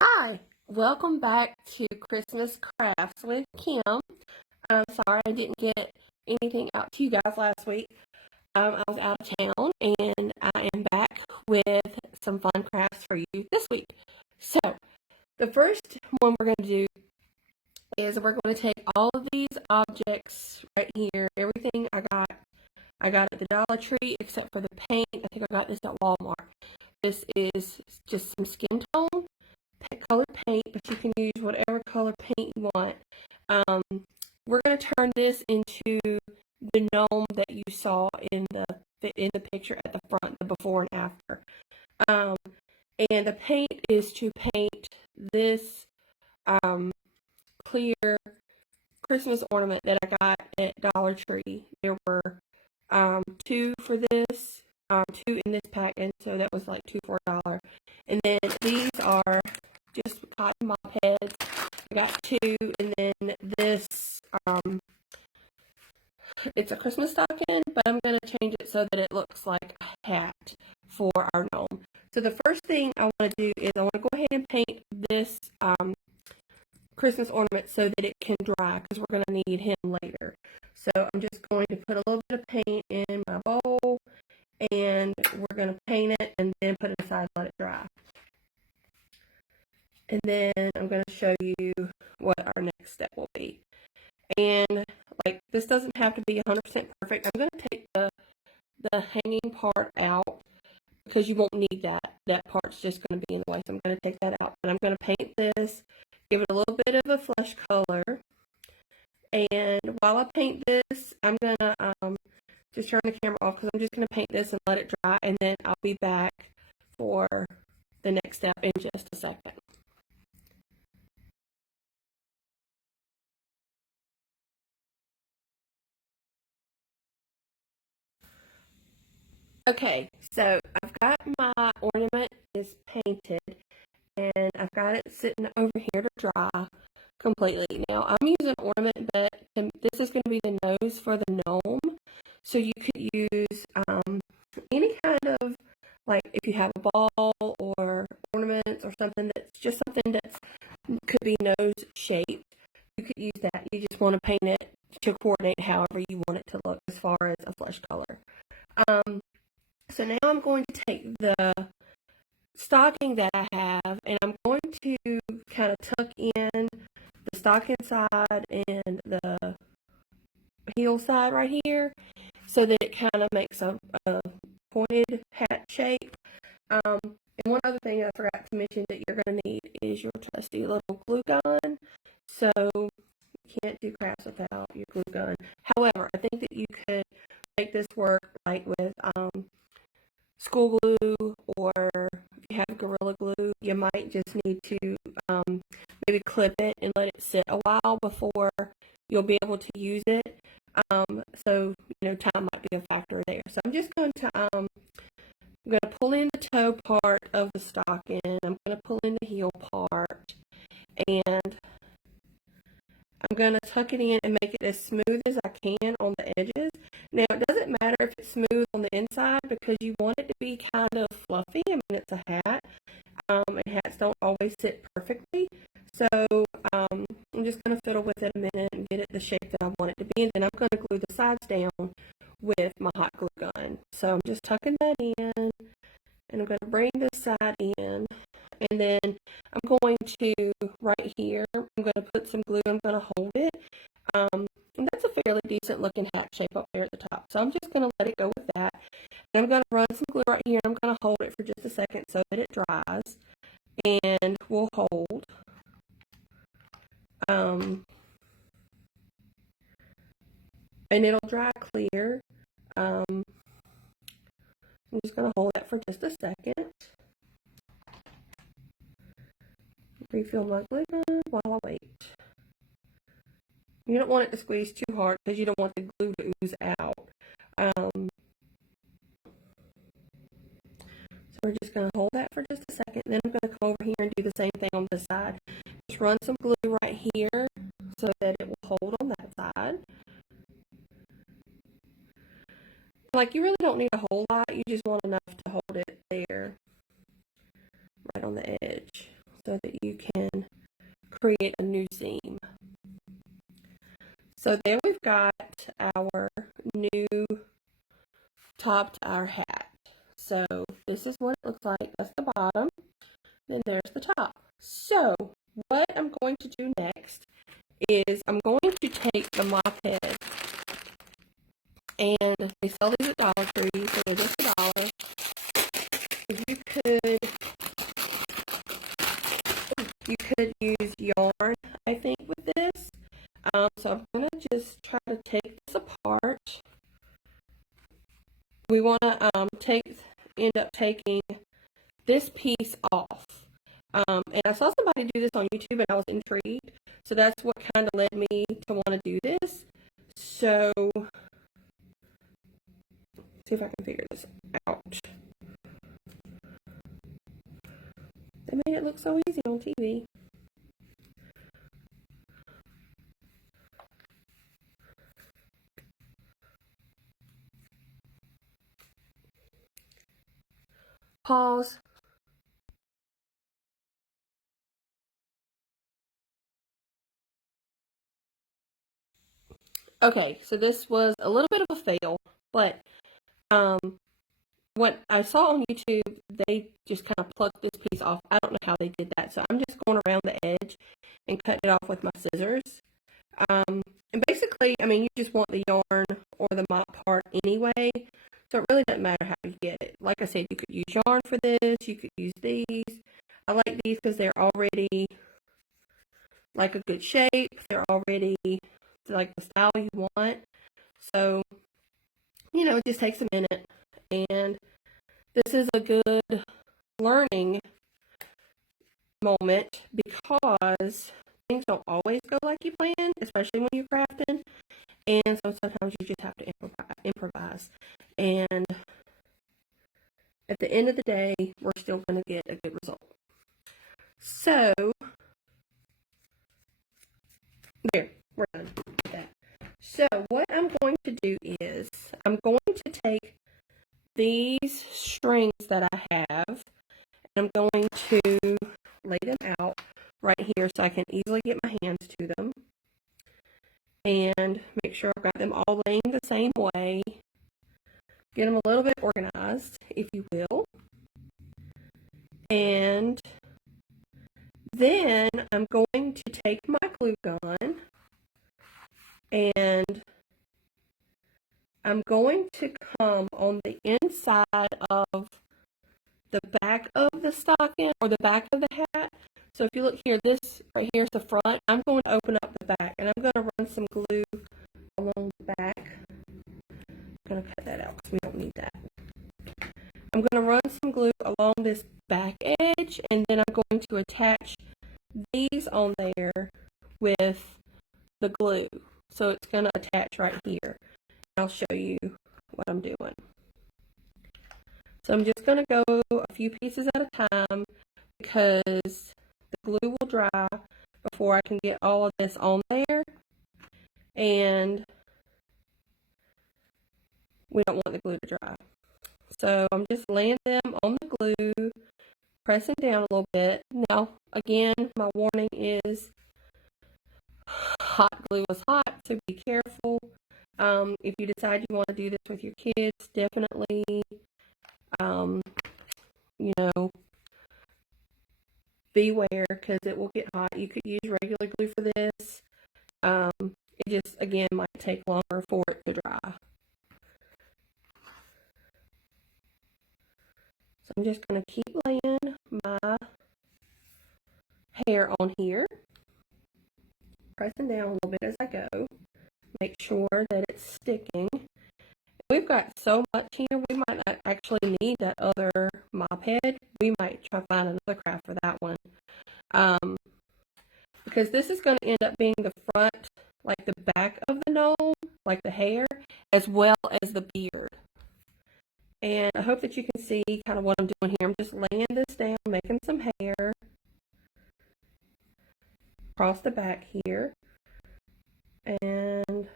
Hi, welcome back to Christmas Crafts with Kim. I'm sorry I didn't get anything out to you guys last week. I was out of town and I am back with some fun crafts for you this week. So, the first one we're going to do is we're going to take all of these objects right here, everything I got at the Dollar Tree except for the paint. I think I got this at Walmart. This is just some skin tone colored paint, but you can use whatever color paint you want. Um, we're going to turn this into the gnome that you saw in the picture at the front, the before and after. Um, and the paint is to paint this clear Christmas ornament that I got at Dollar Tree. There were two for this, two in this pack, and so that was like two for $1. And then these are just cotton mop heads. I got two, and then this, it's a Christmas stocking, but I'm going to change it so that it looks like a hat for our gnome. So the first thing I want to do is I want to go ahead and paint this Christmas ornament so that it can dry, because we're going to need him later. So I'm just going to put a little bit of paint in my bowl, and we're going to paint it and then put it aside and let it dry. And then I'm going to show you what our next step will be. And like, this doesn't have to be 100% perfect. I'm going to take the hanging part out because you won't need that. That part's just going to be in the way. So I'm going to take that out. And I'm going to paint this, give it a little bit of a flesh color. And while I paint this, I'm going to just turn the camera off because I'm just going to paint this and let it dry. And then I'll be back for the next step in just a second. Okay, so I've got my ornament is painted, and I've got it sitting over here to dry completely. Now, I'm using ornament, but this is going to be the nose for the gnome. So you could use any kind of, like if you have a ball or ornaments or something that's just something that could be nose shaped, you could use that. You just want to paint it to coordinate however you want it to look as far as a flesh color. So now I'm going to take the stocking that I have, and I'm going to kind of tuck in the stocking side and the heel side right here so that it kind of makes a pointed hat shape. And one other thing I forgot to mention that you're going to need is your trusty little glue gun. So you can't do crafts without your glue gun. However, I think that you could make this work like with school glue, or if you have Gorilla Glue, you might just need to maybe clip it and let it sit a while before you'll be able to use it. So, time might be a factor there. So I'm just going to I'm going to pull in the toe part of the stocking. I'm going to pull in the heel part, and I'm going to tuck it in and make it as smooth as I can on the edges. Now, it doesn't matter if it's smooth on the inside because you want it to be kind of fluffy. I mean, it's a hat, and hats don't always sit perfectly. So I'm just going to fiddle with it a minute and get it the shape that I want it to be. And then I'm going to glue the sides down with my hot glue gun. So I'm just tucking that in, and I'm going to bring this side in. And then I'm going to, right here, I'm going to put some glue, I'm going to hold it. And that's a fairly decent looking hat shape up there at the top. So I'm just going to let it go with that. And I'm going to run some glue right here. I'm going to hold it for just a second so that it dries. And we'll hold. And it'll dry clear. I'm just going to hold that for just a second. Refill my glue gun while I wait. You don't want it to squeeze too hard because you don't want the glue to ooze out. So we're just going to hold that for just a second. Then I'm going to come over here and do the same thing on this side. Just run some glue right here so that it will hold on that side. Like, you really don't need a whole lot. You just want enough to hold it there, right on the edge. so that you can create a new seam. So then we've got our new top to our hat. So this is what it looks like. That's the bottom. Then there's the top. So what I'm going to do next is I'm going to take the mop head, and they sell these at Dollar Tree, so they're just $1. You could use yarn, I think, with this. So I'm going to just try to take this apart. We want to end up taking this piece off. And I saw somebody do this on YouTube and I was intrigued. So that's what kind of led me to want to do this. So, see if I can figure this out. They made it look so easy on TV. Pause. Okay, so this was a little bit of a fail, but what I saw on YouTube, they just kind of plucked this piece off. I don't know how they did that, so I'm just going around the edge and cutting it off with my scissors. And basically, I mean, you just want the yarn or the mop part anyway, so it really doesn't matter how you get it. Like I said, you could use yarn for this, you could use these. I like these because they're already like a good shape. They're already like the style you want. So, you know, it just takes a minute. And this is a good learning moment because things don't always go like you plan, especially when you're crafting. And so sometimes you just have to improvise. And at the end of the day, we're still going to get a good result. So, there, we're done with that. So, what I'm going to do is, I'm going to take these strings that I have, and I'm going to lay them out right here so I can easily get my hands to them. And make sure I've got them all laying the same way. Get them a little bit organized, if you will. And then I'm going to take my glue gun and I'm going to come on the inside of the back of the stocking or the back of the hat. So if you look here, this right here is the front. I'm going to open up the back and I'm going to run some glue along the back. I'm going to cut that out because we don't need that. I'm going to run some glue along this back edge and then I'm going to attach these on there with the glue. So it's going to attach right here. I'll show you what I'm doing. So I'm just going to go a few pieces at a time because the glue will dry before I can get all of this on there. And we don't want the glue to dry. So I'm just laying them on the glue, pressing down a little bit. Now, again, my warning is hot glue is hot, so be careful. If you decide you want to do this with your kids, definitely, you know, beware because it will get hot. You could use regular glue for this. It just, again, might take longer for it to dry. So I'm just going to keep laying my hair on here, pressing down a little bit as I go. Make sure that it's sticking. We've got so much here, we might not actually need that other mop head. We might try to find another craft for that one. Because this is going to end up being the front, like the back of the gnome, like the hair, as well as the beard. And I hope that you can see kind of what I'm doing here. I'm just laying this down, making some hair across the back here. And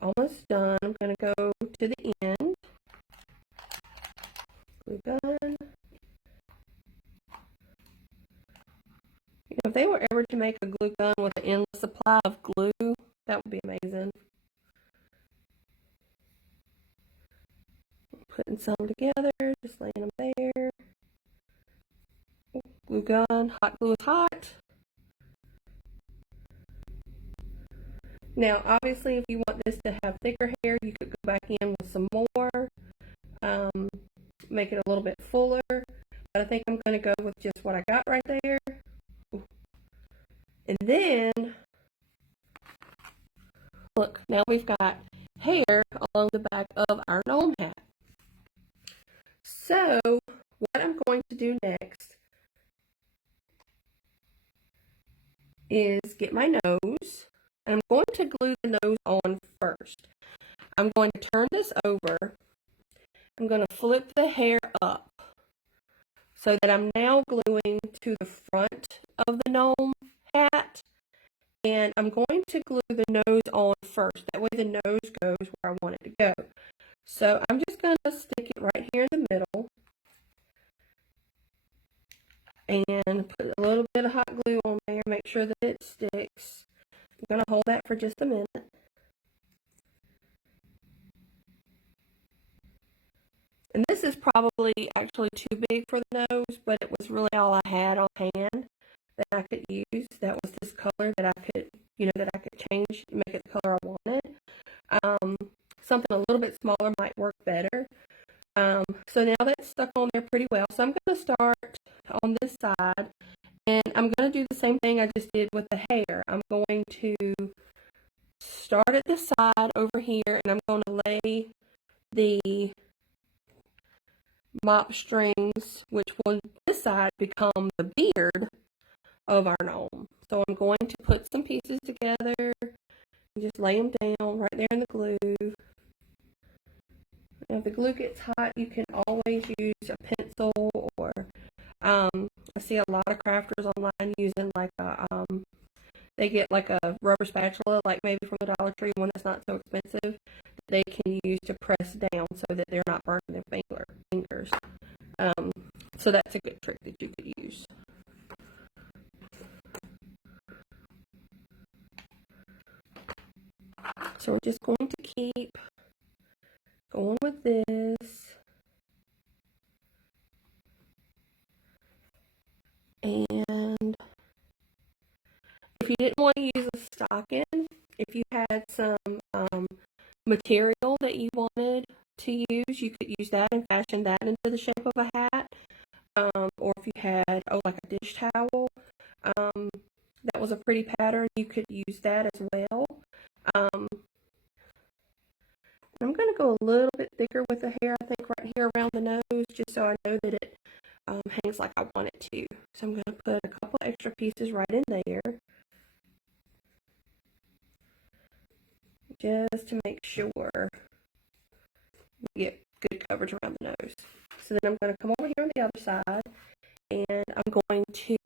almost done. I'm going to go to the end. Glue gun. If they were ever to make a glue gun with an endless supply of glue, that would be amazing. Putting some together, just laying them there. Glue gun, hot glue is hot. Now, obviously, if you want this to have thicker hair, you could go back in with some more, make it a little bit fuller. But I think I'm going to go with just what I got right there. And then, look, now we've got hair along the back of our gnome hat. So, what I'm going to do next is get my nose. And I'm going to glue the nose on first. I'm going to turn this over. I'm going to flip the hair up so that I'm now gluing to the front of the gnome hat. And I'm going to glue the nose on first. That way the nose goes where I want it to go. So I'm just going to stick it right here in the middle. And put a little bit of hot glue on there. Make sure that it sticks. I'm going to hold that for just a minute. And this is probably actually too big for the nose, but it was really all I had on hand that I could use. That was this color that I could, that I could change and make it the color I wanted. Something a little bit smaller might work better. So now that's stuck on there pretty well. So I'm going to start on this side, and I'm going to do the same thing I just did with the hair. I'm going to start at the side over here, and I'm going to lay the mop strings, which will this side become the beard of our gnome. So I'm going to put some pieces together and just lay them down right there in the glue. Now, if the glue gets hot, you can always use a pencil, or I see a lot of crafters online using like a they get like a rubber spatula, like maybe from the Dollar Tree, one that's not so expensive, that they can use to press down so that they're not burning their fingers. So that's a good trick that you could use. So we're just going to keep going with this. And if you didn't want to use a stocking, if you had some material that you wanted to use, you could use that and fashion that into the shape of a hat. Or if you had, like a dish towel, that was a pretty pattern, you could use that as well. I'm going to go a little bit thicker with the hair, I think, right here around the nose, just so I know that it hangs like I want it to. So I'm going to put a couple extra pieces right in there, just to make sure we get good coverage around the nose. So then I'm going to come over here on the other side, and I'm going to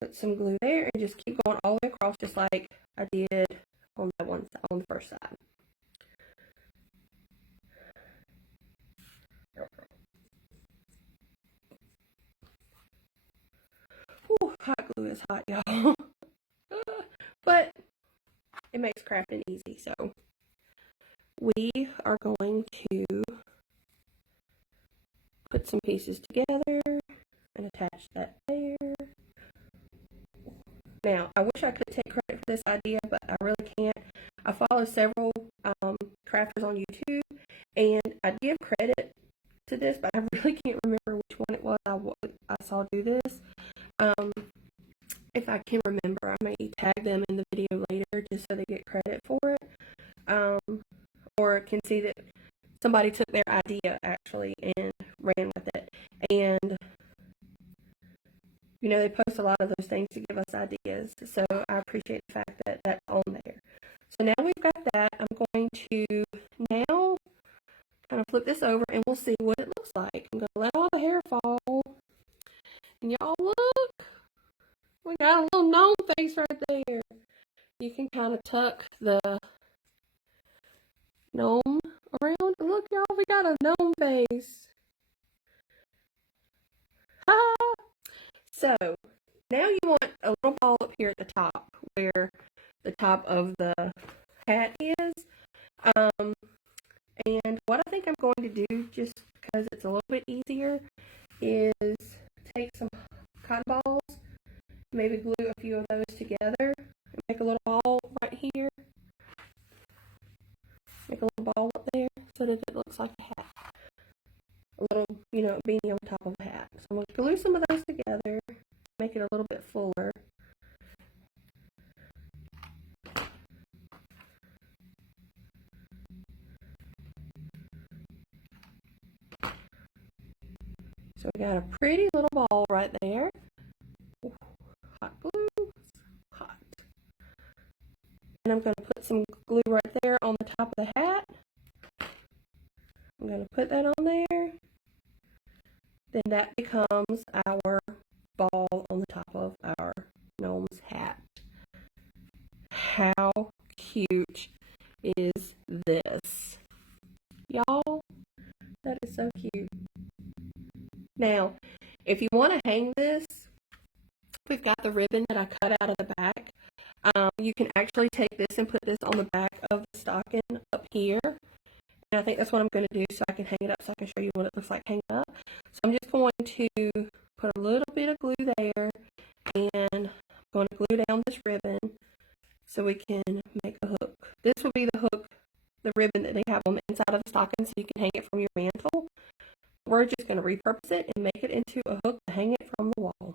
put some glue there and just keep going all the way across, just like I did on that one side, on the first side. Whew, hot glue is hot, y'all. But it makes crafting easy, so we are going to put some pieces together and attach that there. Now, I wish I could take credit for this idea, but I really can't. I follow several crafters on YouTube, and I give credit to this, but I really can't remember which one it was I saw do this. If I can remember, I may tag them in the video later just so they get credit for it. Or can see that somebody took their idea actually and ran with it. And they post a lot of those things to give us ideas. So I appreciate the fact that that's on there. So now we've got that. I'm going to now kind of flip this over and we'll see what it looks like. I'm going to let all the hair fall. And y'all look. We got a little gnome face right there. You can kind of tuck the gnome around. Look, y'all, we got a gnome face. So now you want a little ball up here at the top where the top of the hat is. And what I think I'm going to do, just because it's a little bit easier, is take some cotton balls, maybe glue a few of those together, and make a little ball right here. Make a little ball up there so that it looks like a hat. A little, beanie on top of a hat. So I'm going to glue some of those together, make it a little bit fuller. So we got a pretty little ball right there. Ooh, hot glue, hot. And I'm going to put some glue right there on the top of the hat. I'm going to put that on there. Then that becomes our ball on the top of our gnome's hat. How cute is this? Y'all, that is so cute. Now, if you want to hang this, we've got the ribbon that I cut out of the back. You can actually take this and put this on the back of the stocking up here. And I think that's what I'm going to do, so I can hang it up so I can show you what it looks like hanging up. So I'm just going to put a little bit of glue there, and I'm going to glue down this ribbon so we can make a hook. This will be the hook, the ribbon that they have on the inside of the stocking so you can hang it from your mantle. We're just going to repurpose it and make it into a hook to hang it from the wall.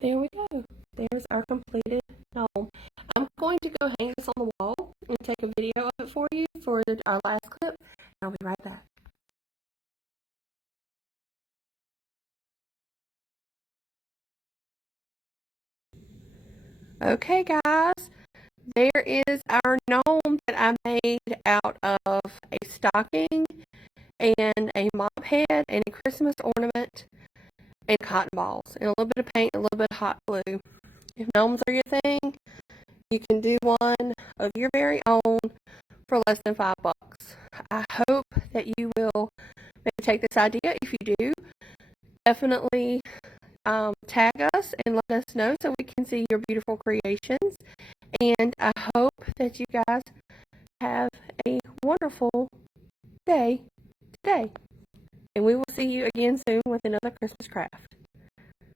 There we go. There's our completed gnome. I'm going to go hang this on the wall and take a video of it for you for our last clip. I'll be right back. Okay, guys. There is our gnome that I made out of a stocking and a mop head and a Christmas ornament and cotton balls and a little bit of paint and a little bit of hot glue. If gnomes are your thing, you can do one of your very own for less than $5. I hope that you will maybe take this idea. If you do, definitely tag us and let us know so we can see your beautiful creations. And I hope that you guys have a wonderful day today. And we will see you again soon with another Christmas craft.